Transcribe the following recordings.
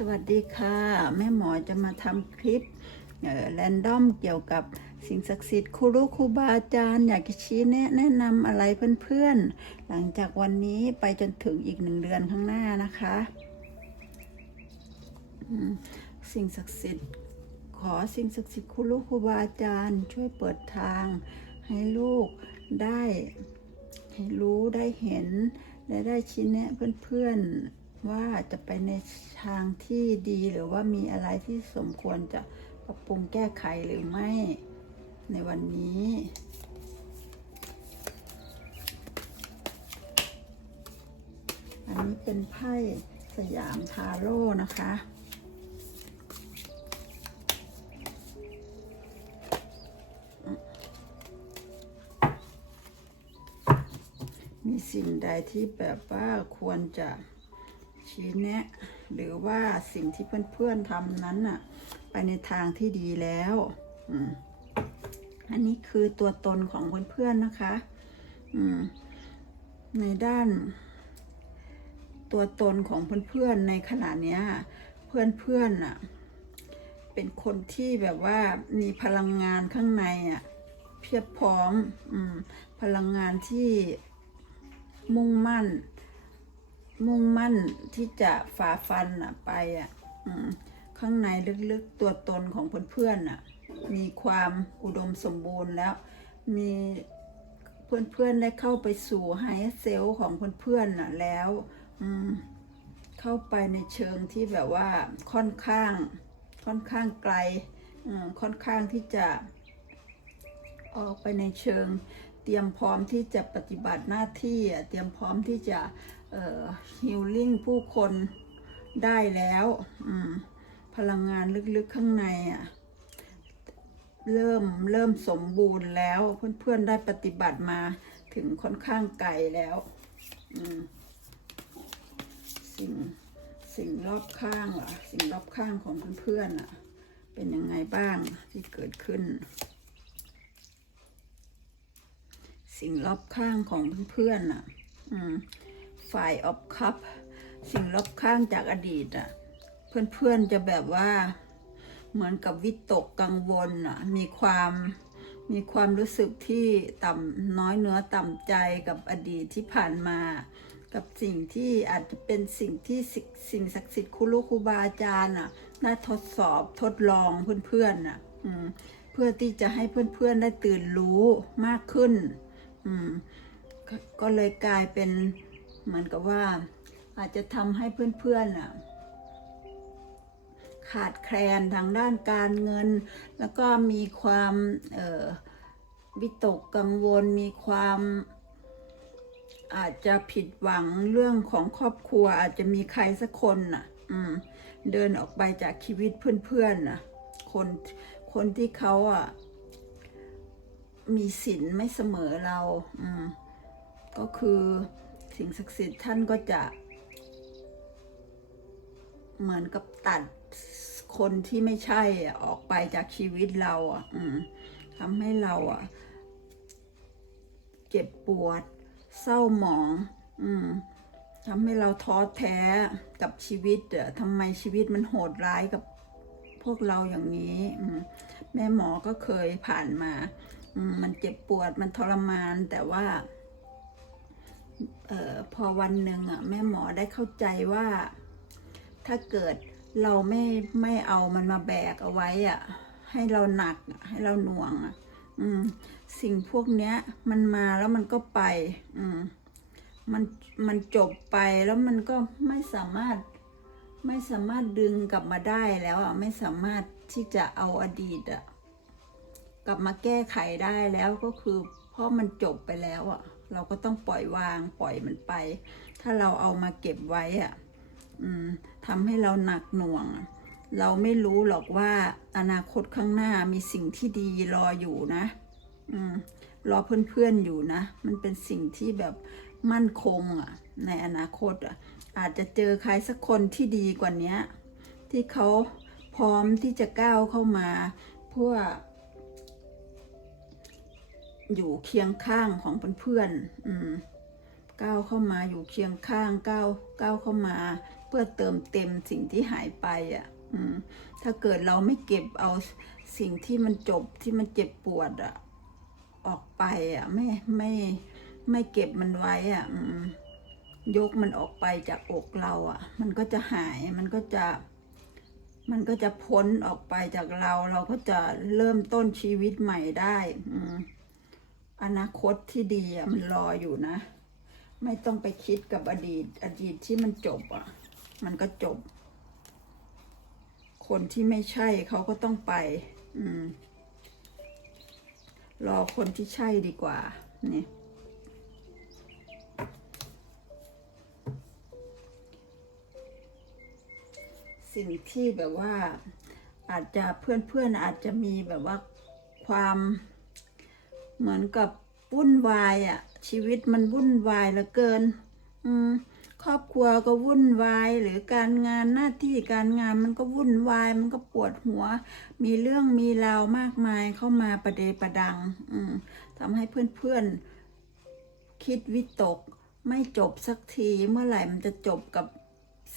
สวัสดีค่ะ แม่หมอจะมาทำคลิปแรนดอมเกี่ยวกับสิ่งศักดิ์สิทธิ์ครูรู้ครูบาอาจารย์ อยากจะชี้แนะแนะนำอะไรเพื่อนๆ หลังจากวันนี้ไปจนถึงอีกหนึ่งเดือนข้างหน้านะคะ สิ่งศักดิ์สิทธิ์ ขอสิ่งศักดิ์สิทธิ์ครูรู้ครูบาอาจารย์ ช่วยเปิดทางให้ลูกได้รู้ได้เห็นและได้ชี้แนะเพื่อนๆ ว่าจะไปในทางที่ดีหรือว่ามีอะไรที่สมควรจะปรับปรุงแก้ไขหรือไม่ในวันนี้อันนี้เป็นไพ่สยามทาโร่นะคะมีสิ่งใดที่แบบว่าควรจะ ชี้แนะ หรือว่าสิ่งที่เพื่อนๆทำนั้นน่ะ ไปในทางที่ดีแล้วอันนี้คือตัวตนของเพื่อนๆนะคะในด้าน ตัวตนของเพื่อนๆในขณะเนี้ย เพื่อนๆน่ะ เป็นคนที่แบบว่ามีพลังงานข้างในอะเพียบพร้อมอมพลังงานที่มุ่งมั่น มุ่งมั่นที่จะฝ่าฟันอะไปอะข้างในลึกๆตัวตนของเพื่อนๆอะมีความอุดมสมบูรณ์แล้ว มีเพื่อนๆได้เข้าไปสู่ไฮเซลของเพื่อนๆน่ะแล้วอืมเข้าไปในเชิงที่แบบว่าค่อนข้างค่อนข้างไกลอืมค่อนข้างที่จะออกไปในเชิง เตรียมพร้อมที่จะปฏิบัติหน้าที่ เตรียมพร้อมที่จะ ฮิลลิ่งผู้คนได้แล้วพลังงานลึกๆข้างในอะเริ่มเริ่มสมบูรณ์แล้วเพื่อนๆได้ปฏิบัติมาถึงค่อนข้างไกลแล้วสิ่งสิ่งรอบข้างอะสิ่งรอบข้างของเพื่อนๆอะ เป็นยังไงบ้างที่เกิดขึ้น สิ่งรอบข้างของเพื่อนๆน่ะ ฝ่ายออฟคัพสิ่งรอบข้างจากอดีตอะ เพื่อนๆจะแบบว่าเหมือนกับวิตกกังวลอะมีความมีความรู้สึกที่ต่ำน้อยเนื้อต่ำใจกับอดีตที่ผ่านมา กับสิ่งที่อาจจะเป็นสิ่งที่สิ่งสิ่งศักดิ์สิทธิ์ครูลูกครูบาอาจารย์อะได้ทดสอบทดลองเพื่อนๆน่ะอืมเพื่อที่จะให้เพื่อนๆได้ตื่นรู้มากขึ้นอืมก็เลยกลายเป็น เหมือนกับว่าอาจจะทำให้เพื่อนๆอะขาดแคลนทางด้านการเงิน แล้วก็มีความวิตกกังวล มีความอาจจะผิดหวังเรื่องของครอบครัว อาจจะมีใครสักคนน่ะอืมเดินออกไปจากชีวิตเพื่อนๆน่ะคนคนที่เขาอะมีศีลไม่เสมอเราอืมก็คือ สิ่งศักดิ์สิทธิ์ท่านก็จะ เหมือนกับตัดคนที่ไม่ใช่ออกไปจากชีวิตเรา อะทำให้เราอะ เจ็บปวด เศร้าหมอง อืมทำให้เราท้อแท้กับชีวิตอะทำไมชีวิตมันโหดร้ายกับพวกเราอย่างนี้อืมแม่หมอก็เคยผ่านมาอืมมันเจ็บปวดมันทรมานแต่ว่า ออพอวันหนึ่งอะแม่หมอได้เข้าใจว่า ถ้าเกิดเราไม่ไม่เอามันมาแบกเอาไว้อะ ให้เราหนักให้เราหน่วงอะอืม สิ่งพวกเนี้ย มันมาแล้วมันก็ไป อืม มันมันจบไปแล้วมันก็ไม่สามารถไม่สามารถดึงกลับมาได้แล้วอะไม่สามารถที่จะเอาอดีตอะกลับมาแก้ไขได้แล้วก็คือเพราะมันจบไปแล้วอะ เราก็ต้องปล่อยวางปล่อยมันไป ถ้าเราเอามาเก็บไว้อะอืมทำให้เราหนักหน่วง เราไม่รู้หรอกว่าอนาคตข้างหน้ามีสิ่งที่ดีรออยู่นะอืมรอเพื่อนๆอยู่นะ มันเป็นสิ่งที่แบบมั่นคงอะ ในอนาคตอะ อาจจะเจอใครสักคนที่ดีกว่านี้ที่เขาพร้อมที่จะก้าวเข้ามาเพื่อ อยู่เคียงข้างของเพื่อนๆอืมก้าวเข้ามาอยู่เคียงข้างก้าวก้าวเข้ามา เพื่อเติมเต็มสิ่งที่หายไปอะถ้าเกิดเราไม่เก็บเอาสิ่งที่มันจบที่มันเจ็บปวดอะออกไปอะไม่ไม่ไม่เก็บมันไว้อะยกมันออกไปจากอกเราอะ มันก็จะหายมันก็จะ มันก็จะพ้นออกไปจากเรา เราก็จะเริ่มต้นชีวิตใหม่ได้ อืม อนาคตที่ดีอะมันรออยู่นะ ไม่ต้องไปคิดกับอดีต อดีตที่มันจบอะมันก็จบ คนที่ไม่ใช่เขาก็ต้องไป อืม รอคนที่ใช่ดีกว่านี่สิ่งที่แบบว่าอาจจะเพื่อนๆอาจจะมีแบบว่าความ เหมือนกับวุ่นวายอะชีวิตมันวุ่นวายเหลือเกิน อืมครอบครัวก็วุ่นวายหรือการงานหน้าที่การงานมันก็วุ่นวาย มันก็ปวดหัว มีเรื่องมีราวมากมายเข้ามาประเดประดัง อืมทำให้เพื่อนๆ คิดวิตก ไม่จบสักทีเมื่อไหร่มันจะจบกับ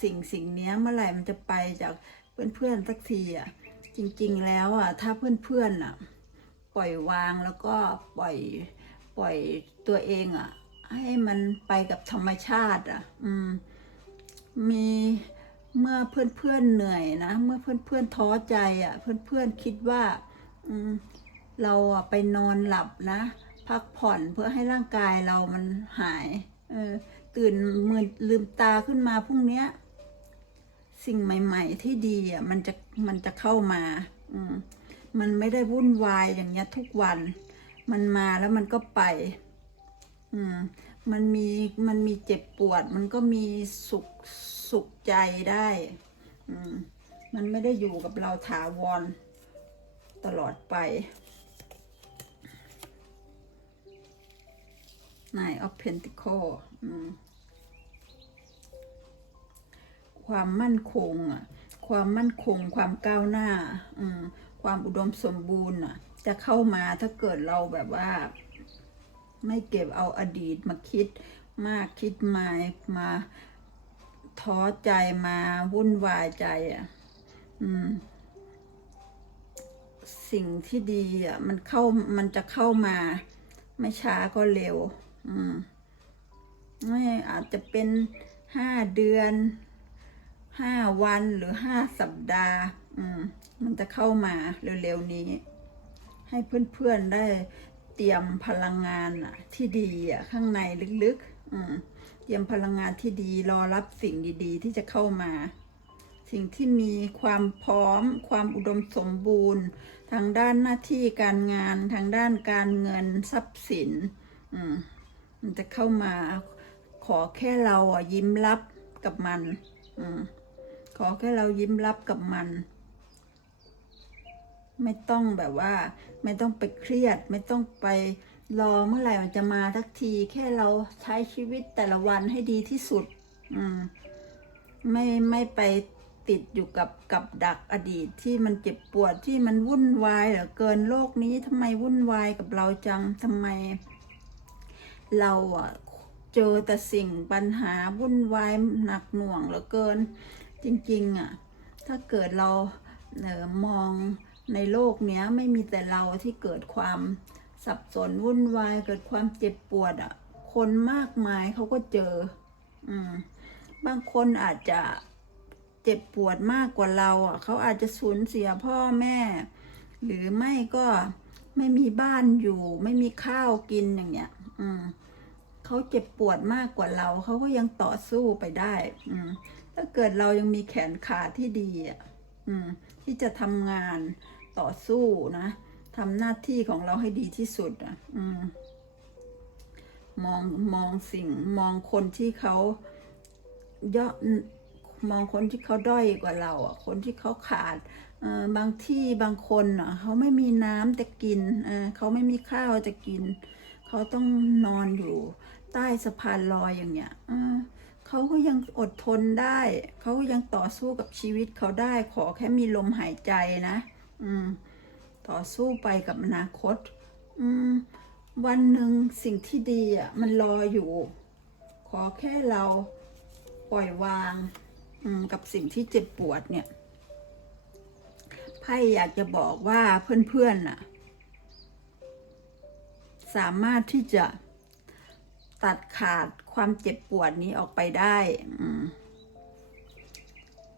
สิ่งสิ่งนี้เมื่อไหร่มันจะไปจากเพื่อนๆสักทีอะ จริง ๆ แล้วอะถ้าเพื่อนๆอะ ปล่อยวางแล้วก็ปล่อยปล่อยตัวเองอะ ให้มันไปกับธรรมชาติอะ อืม มีเมื่อเพื่อนๆเหนื่อยนะ เมื่อเพื่อนๆท้อใจอะ เพื่อนๆคิดว่า อืม เราอะไปนอนหลับนะ พักผ่อนเพื่อให้ร่างกายเรามันหาย เออ ตื่นมือลืมตาขึ้นมาพรุ่งเนี้ย สิ่งใหม่ ๆ ที่ดีอะมันจะมันจะเข้ามา อืม มันไม่ได้วุ่นวายอย่างเงี้ยทุกวัน มันมาแล้วมันก็ไป อืม มันมีมันมีเจ็บปวด มันก็มีสุขสุขใจได้ อืม มันไม่ได้อยู่กับเราถาวรตลอดไป Nine of Pentacles อืมความมั่นคงอะ ความมั่นคง ความก้าวหน้า อืม ความอุดมสมบูรณ์อะ จะเข้ามาถ้าเกิดเราแบบว่า ไม่เก็บเอาอดีตมาคิดมากคิดมามาท้อใจมาวุ่นวายใจอะ อืม สิ่งที่ดีอะ มันเข้ามันจะเข้ามา ไม่ช้าก็เร็ว อืมไม่อาจจะเป็นห้าเดือนห้าวันหรือห้าสัปดาห์ อืมมันจะเข้ามาเร็วๆนี้ ให้เพื่อนๆได้เตรียมพลังงานอะที่ดีอะข้างในลึกๆอืมเตรียมพลังงานที่ดีรอรับสิ่งดีๆ ที่จะเข้ามา สิ่งที่มีความพร้อม ความอุดมสมบูรณ์ ทางด้านหน้าที่การงาน ทางด้านการเงินทรัพย์สิน อืมมันจะเข้ามาขอแค่เราอะยิ้มรับกับมัน อืมขอแค่เรายิ้มรับกับมัน ไม่ต้องแบบว่า ไม่ต้องไปเครียด ไม่ต้องไปรอเมื่อไหร่มันจะมาทักที แค่เราใช้ชีวิตแต่ละวันให้ดีที่สุด อืม ไม่ไม่ไปติดอยู่กับกับดักอดีตที่มันเจ็บปวดที่มันวุ่นวายเหลือเกินโลกนี้ทำไมวุ่นวายกับเราจังทำไม เราอะเจอแต่สิ่งปัญหาวุ่นวายหนักหน่วงเหลือเกิน จริง ๆ อะ ถ้าเกิดเราเออมอง ในโลกเนี้ยไม่มีแต่เราที่เกิดความสับสนวุ่นวายเกิดความเจ็บปวดอะ คนมากมายเขาก็เจอ อืม บางคนอาจจะเจ็บปวดมากกว่าเราอะเขาอาจจะสูญเสียพ่อแม่ หรือไม่ก็ไม่มีบ้านอยู่ ไม่มีข้าวกินอย่างเงี้ย อืมเขาเจ็บปวดมากกว่าเราเขาก็ยังต่อสู้ไปได้ อืมถ้าเกิดเรายังมีแขนขาที่ดีอะ อืม ที่จะทำงาน ต่อสู้นะทำหน้าที่ของเราให้ดีที่สุดอะอืมมองมองสิ่งมองคนที่เขาย่อมองคนที่เขาด้อยกว่าเราอะคนที่เขาขาดบางที่บางคนอะเขาไม่มีน้ำจะกินเขาไม่มีข้าวจะกิน เขาต้องนอนอยู่ ใต้สะพานลอยอย่างเงี้ยเออเขาก็ยังอดทนได้ เขาก็ยังต่อสู้กับชีวิตเขาได้ขอแค่มีลมหายใจนะ อืม ต่อสู้ไปกับอนาคต อืม วันหนึ่งสิ่งที่ดีอะ มันรออยู่ ขอแค่เราปล่อยวาง อืม กับสิ่งที่เจ็บปวดเนี่ยไพ่อยากจะบอกว่าเพื่อนๆน่ะ สามารถที่จะตัดขาดความเจ็บปวดนี้ออกไปได้ อืม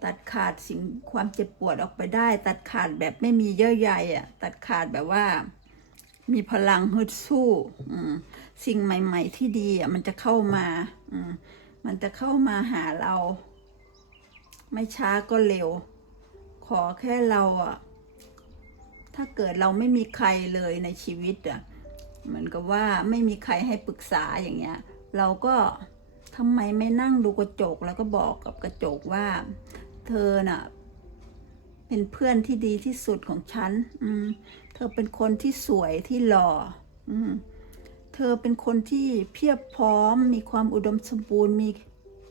ตัดขาดสิ่งความเจ็บปวดออกไปได้ ตัดขาดแบบไม่มีเยื่อใยอะตัดขาดแบบว่า มีพลังฮึดสู้สิ่งใหม่ ๆ ที่ดีอะมันจะเข้ามาอืมมันจะเข้ามาหาเรา ไม่ช้าก็เร็ว ขอแค่เราอะถ้าเกิดเราไม่มีใครเลยในชีวิตอะเหมือนกับว่าไม่มีใครให้ปรึกษาอย่างเงี้ย เราก็ทำไมไม่นั่งดูกระจกแล้วก็บอกกับกระจกว่า เธอน่ะ เป็นเพื่อนที่ดีที่สุดของฉัน อืม เธอเป็นคนที่สวยที่หล่อ อืม เธอเป็นคนที่เพียบพร้อม มีความอุดมสมบูรณ์มี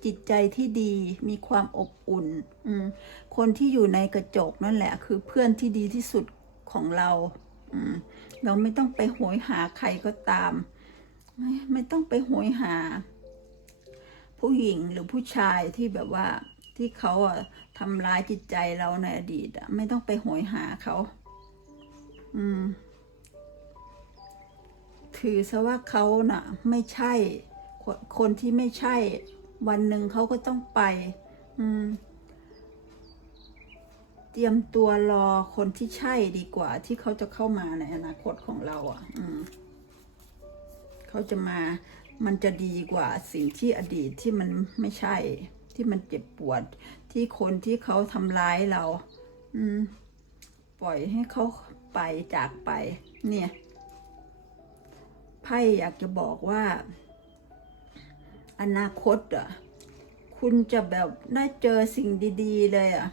จิตใจที่ดี มีความอบอุ่น อืม คนที่อยู่ในกระจกนั่นแหละ คือเพื่อนที่ดีที่สุดของเรา อืม เราไม่ต้องไปโหยหาใครก็ตาม ไม่ไม่ต้องไปโหยหา ผู้หญิงหรือผู้ชายที่แบบว่า ที่เขาอะทำร้ายจิตใจเราในอดีตอะไม่ต้องไปโหยหาเขา อืม ถือซะว่าเขาน่ะ ไม่ใช่คนคนที่ไม่ใช่ วันหนึ่งเขาก็ต้องไป อืม เตรียมตัวรอคนที่ใช่ดีกว่า ที่เขาจะเข้ามาในอนาคตของเรา อะ อืม เขาจะมามันจะดีกว่าสิ่งที่อดีตที่มันไม่ใช่ ที่มันเจ็บปวด ที่คนที่เขาทำร้ายเรา อืม ปล่อยให้เขาไปจากไป เนี่ยไพ่อยากจะบอกว่า อนาคตอะ คุณจะแบบได้เจอสิ่งดี ๆ เลยอะ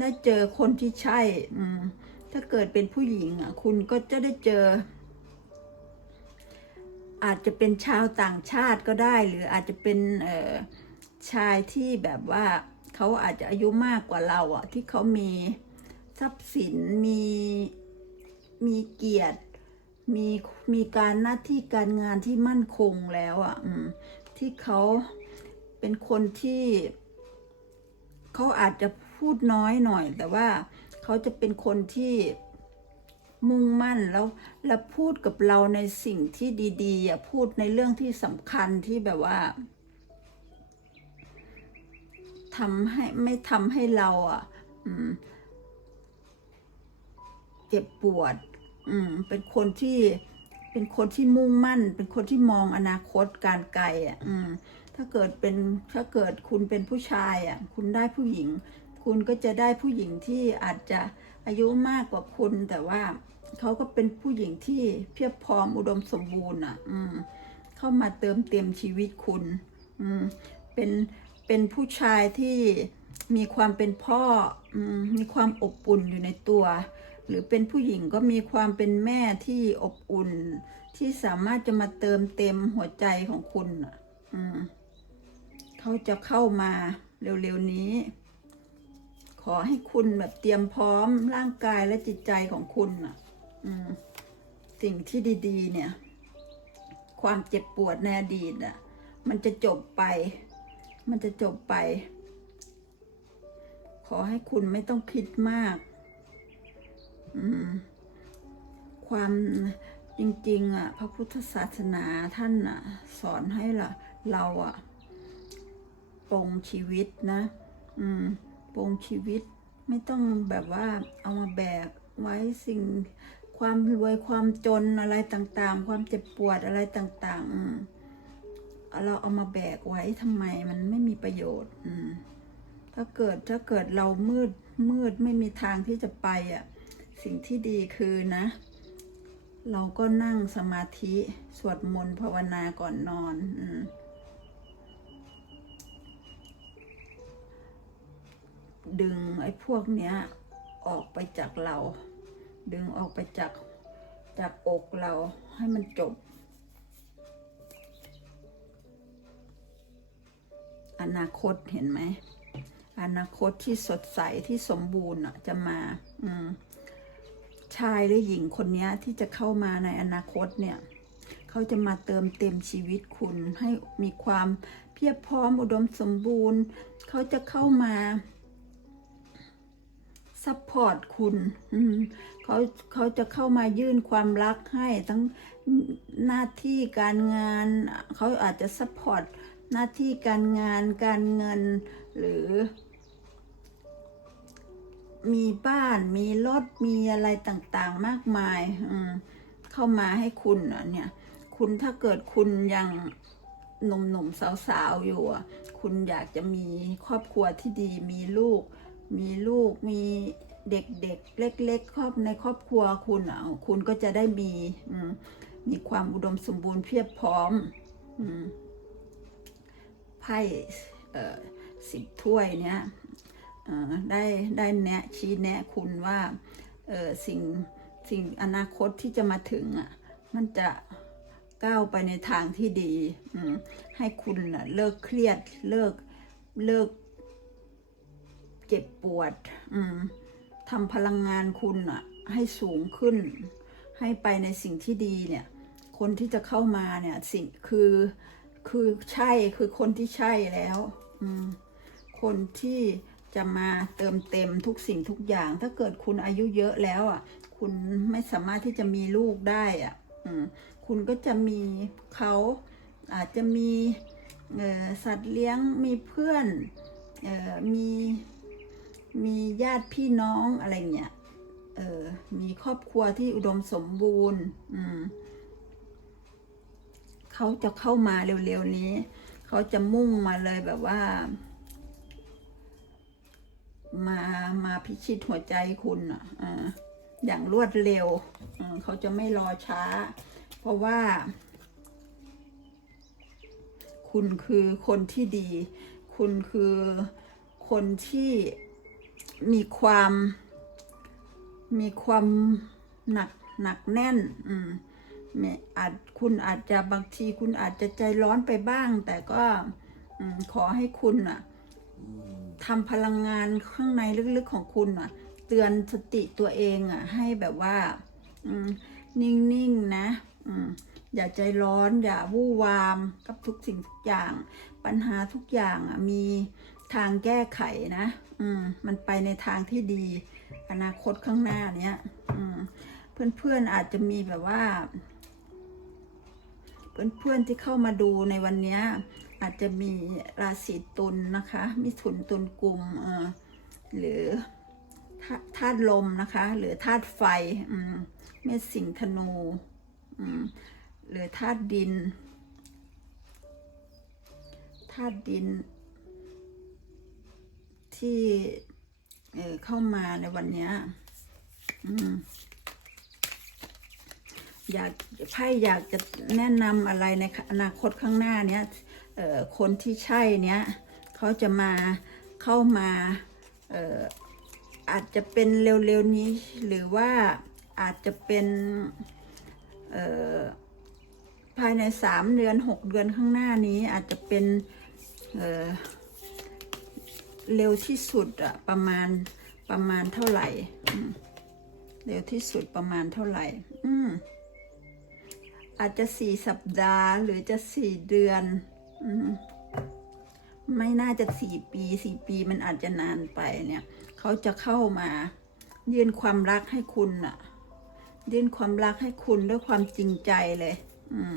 ได้เจอคนที่ใช่ อืม ถ้าเกิดเป็นผู้หญิง อะ คุณก็จะได้เจอ อาจจะเป็นชาวต่างชาติก็ได้ หรืออาจจะเป็น เอ่อ ชายที่แบบว่าเขาอาจจะอายุมากกว่าเราอะ ที่เขามีทรัพย์สินมีมีเกียรติ มีมีการหน้าที่การงานที่มั่นคงแล้วอะอที่เขาเป็นคนที่เขาอาจจะพูดน้อยหน่อย แต่ว่าเขาจะเป็นคนที่มุ่งมั่นแล้วแล้วพูดกับเราในสิ่งที่ดีๆอะพูดในเรื่องที่สำคัญที่แบบว่า ทำให้ไม่ทำให้เราอะเจ็บปวด อืม เป็นคนที่เป็นคนที่มุ่งมั่น เป็นคนที่มองอนาคตการไกลอะ อืม ถ้าเกิดเป็นถ้าเกิดคุณเป็นผู้ชายอะ คุณได้ผู้หญิง คุณก็จะได้ผู้หญิงที่อาจจะอายุมากกว่าคุณ แต่ว่าเขาก็เป็นผู้หญิงที่เพียบพร้อมอุดมสมบูรณ์อะ อืม เข้ามาเติมเต็มชีวิตคุณ อืม เป็น เป็นผู้ชายที่มีความเป็นพ่อมีความอบอุ่นอยู่ในตัว หรือเป็นผู้หญิงก็มีความเป็นแม่ที่อบอุ่น ที่สามารถจะมาเติมเต็มหัวใจของคุณเขาจะเข้ามาเร็วๆนี้ ขอให้คุณแบบเตรียมพร้อมร่างกายและจิตใจของคุณอะสิ่งที่ดี ๆ เนี่ย ความเจ็บปวดในอดีตอะ มันจะจบไป มันจะจบไป ขอให้คุณไม่ต้องคิดมาก อืม ความจริง ๆ อะ พระพุทธศาสนาท่านอะ สอนให้ละเราอะปรงชีวิตนะ อืมปรงชีวิตไม่ต้องแบบว่าเอามาแบกไว้สิ่งความรวยความจนอะไรต่างๆ ความเจ็บปวดอะไรต่างๆอืม เราเอามาแบกไว้ทำไมมันไม่มีประโยชน์ อืม ถ้าเกิดถ้าเกิดเรามืดมืดไม่มีทางที่จะไปอะ สิ่งที่ดีคือนะ เราก็นั่งสมาธิสวดมนต์ภาวนาก่อนนอน อืมดึงไอ้พวกเนี้ยออกไปจากเรา ดึงออกไปจากจากอกเราให้มันจบ อนาคตเห็นไหม อนาคตที่สดใสที่สมบูรณ์จะมา อืมชายหรือหญิงคนนี้ที่จะเข้ามาในอนาคตเนี่ย เขาจะมาเติมเต็มชีวิตคุณให้มีความเพียบพร้อมอุดมสมบูรณ์ เขาจะเข้ามาซัพพอร์ตคุณเขาเขาจะเข้ามายื่นความรักให้ทั้งหน้าที่การงาน เขาอาจจะซัพพอร์ต หน้าที่การงานการเงินหรือ มีบ้านมีรถมีอะไรต่างๆมากมายอืมเข้ามาให้คุณเนี่ย คุณถ้าเกิดคุณยังหนุ่มๆสาวๆอยู่คุณอยากจะมีครอบครัวที่ดีมีลูก มีลูกมีเด็กๆ เล็ก ๆ ครอบในครอบครัวคุณอะคุณก็จะได้มีมมีความอุดมสมบูรณ์เพียบพร้อม อืม ไพ่สิบถ้วยเนี้ยได้ได้แนะชี้แนะคุณว่าสิ่งสิ่งอนาคตที่จะมาถึงอะมันจะก้าวไปในทางที่ดีให้คุณน่ะเลิกเครียดเลิกเลิกเจ็บปวดทำพลังงานคุณอะให้สูงขึ้น ให้ไปในสิ่งที่ดีเนี่ย คนที่จะเข้ามาเนี่ยสิ่งคือ คือใช่คือคนที่ใช่แล้วคนที่จะมาเติมเต็มทุกสิ่งทุกอย่าง ถ้าเกิดคุณอายุเยอะแล้วอะ คุณไม่สามารถที่จะมีลูกได้อะอืคุณก็จะมีเขาอาจจะมีสัตว์เลี้ยงมีเพื่อนออมีมีญาติพี่น้องอะไรเงี้ยมีครอบครัวที่อุดมสมบูรณ์ อืม เขาจะเข้ามาเร็วๆนี้ เขาจะมุ่งมาเลยแบบว่า มามาพิชิตหัวใจคุณอะอย่างรวดเร็วเขาจะไม่รอช้า เพราะว่า คุณคือคนที่ดี คุณคือคนที่มีความมีความหนักหนักแน่น อืม ไม่อาจคุณอาจจะบางทีคุณอาจจะใจร้อนไปบ้าง แต่ก็อมขอให้คุณอะทำพลังงานข้างในลึกๆของคุณอะ เตือนสติตัวเองอะ ให้แบบว่าอืมนิ่งๆนะอืมอย่าใจร้อน อย่าวู่วามกับทุกสิ่งทุกอย่าง ปัญหาทุกอย่างอะมีทางแก้ไขนะ อืม มันไปในทางที่ดี อนาคตข้างหน้าเนี้ย อืม เพื่อนๆอาจจะมีแบบว่า เพื่อนๆที่เข้ามาดูในวันนี้อาจจะมีราศีตุลนะคะมิถุนตุลกลุ่มหรือธาตุลมนะคะ หรือธาตุไฟเมษสิงธนูหรือธาตุดินธาตุดิน ที่เข้ามาในวันนี้ อยากไพ่อยากจะแนะนำอะไรในอนาคตข้างหน้าเนี้ยคนที่ใช่เนี้ยเขาจะมาเข้ามาอออาจจะเป็นเร็วๆนี้ หรือว่าอาจจะเป็นภายในสามเดือนหกเดือนข้างหน้านี้อาจจะเป็นเเร็วที่สุดอะประมาณประมาณเท่าไหร่เร็วที่สุดประมาณเท่าไหร่ อืม อาจจะสี่สัปดาห์หรือจะสี่เดือนอมไม่น่าจะสี่ปีสี่ปีมันอาจจะนานไปเนี่ย เขาจะเข้ามา ยื่นความรักให้คุณน่ะยื่นความรักให้คุณด้วยความจริงใจเลย อืม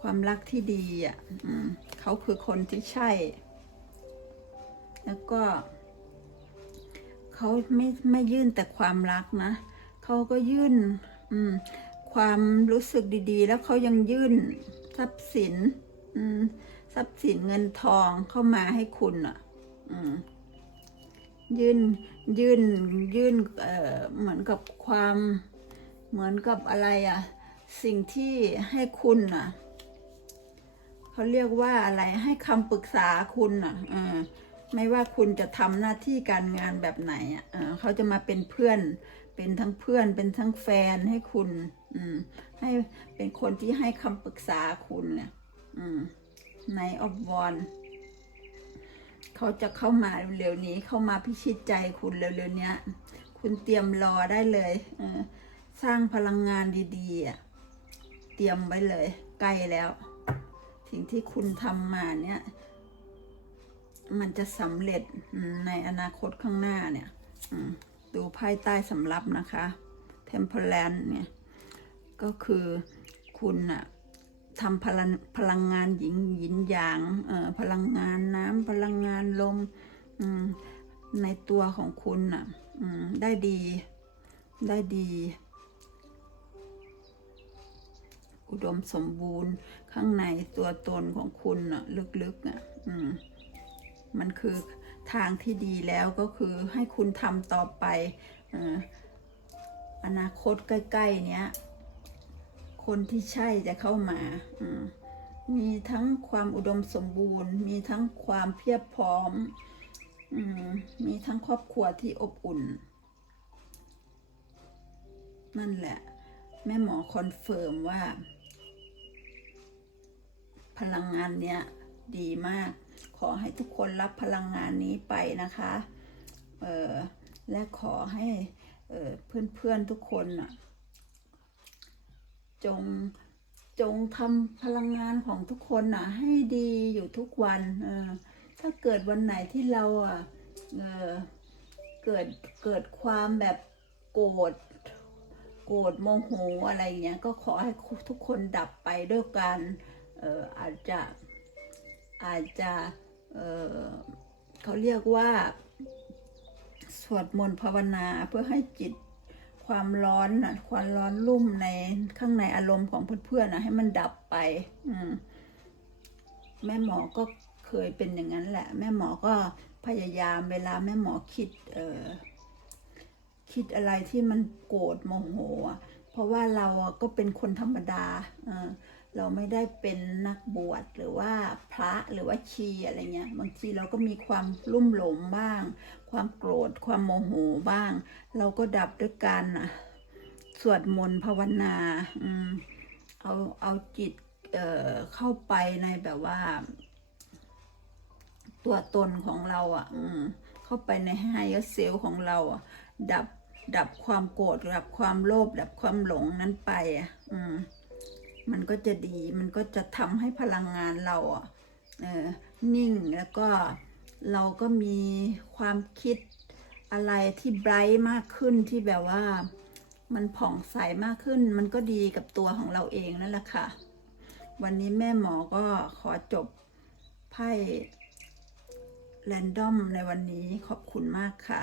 ความรักที่ดีอะ อืม เขาคือคนที่ใช่ แล้วก็ เขาไม่ไม่ยื่นแต่ความรักนะ เขาก็ยื่น อืม ความรู้สึกดีๆ แล้วเขายังยื่นทรัพย์สินทรัพย์สินเงินทองเข้ามาให้คุณอะยื่นยื่นยื่นเอ่อเหมือนกับความเหมือนกับอะไรอะสิ่งที่ให้คุณอะเขาเรียกว่าอะไรให้คำปรึกษาคุณอะไม่ว่าคุณจะทำหน้าที่การงานแบบไหนอะเขาจะมาเป็นเพื่อน เป็นทั้งเพื่อนเป็นทั้งแฟนให้คุณ อืม ให้เป็นคนที่ให้คำปรึกษาคุณเนี่ยอืมในออบวอนเขาจะเข้ามาเร็วๆนี้เข้ามาพิชิตใจคุณเร็วๆเนี้ยคุณเตรียมรอได้เลยเออสร้างพลังงานดีๆอะเตรียมไว้เลย ใกล้แล้ว สิ่งที่คุณทำมาเนี่ย มันจะสำเร็จในอนาคตข้างหน้าเนี่ย อืม ดูไพ่ใต้สำรับนะคะ Temperance เนี่ย ก็คือคุณอะทำพลังพลังงานหญิงหยินหยางพลังงานน้ำพลังงานลมในตัวของคุณอะได้ดี ได้ดี อุดมสมบูรณ์ข้างในตัวตนของคุณอะลึกๆอะอมมันคือ ทางที่ดีแล้วก็คือให้คุณทำต่อไปอนาคตใกล้ ๆ เนี้ย คนที่ใช่จะเข้ามา มีทั้งความอุดมสมบูรณ์ มีทั้งความเพียบพร้อม มีทั้งครอบครัวที่อบอุ่น นั่นแหละ แม่หมอคอนเฟิร์มว่า พลังงานเนี้ยดีมาก ขอให้ทุกคนรับพลังงานนี้ไปนะคะเออและขอให้เอ่อเพื่อนๆทุกคนน่ะจงจงทำพลังงานของทุกคนน่ะให้ดีอยู่ทุกวันเออถ้าเกิดวันไหนที่เราอะเออเกิดเกิดความแบบโกรธโกรธโมโหอะไรอย่างเงี้ยก็ขอให้ทุกคนดับไปด้วยกันเอออาจจะ อาจจะเเขาเรียกว่า สวดมนต์ภาวนาเพื่อให้จิตความร้อนนะความร้อนรุ่มในข้างในอารมณ์ของเพื่อนๆนะให้มันดับไป อืมแม่หมอก็เคยเป็นอย่างนั้นแหละ แม่หมอก็พยายามเวลาแม่หมอคิดเออคิดอะไรที่มันโกรธโมโหเพราะว่าเราก็เป็นคนธรรมดาเออ เราไม่ได้เป็นนักบวชหรือว่าพระหรือว่าชีอะไรเงี้ยบางทีเราก็มีความรุ่มหลงบ้าง ความโกรธความโมโหบ้าง เราก็ดับด้วยการนะสวดมนต์ภาวนาอืมเอาเอาจิตเอ่อเข้าไปในแบบว่า ตัวตนของเราอะ อืมเข้าไปในไฮเซลของเราอะ ดับดับความโกรธดับความโลภดับความหลงนั้นไปอะ อืม มันก็จะดี มันก็จะทำให้พลังงานเราอะเออนิ่งแล้วก็เราก็มีความคิดอะไรที่ไบรท์มากขึ้นที่แบบว่ามันผ่องใสมากขึ้น มันก็ดีกับตัวของเราเองนั่นแหละค่ะ วันนี้แม่หมอก็ขอจบไพ่แรนดอมในวันนี้ขอบคุณมากค่ะ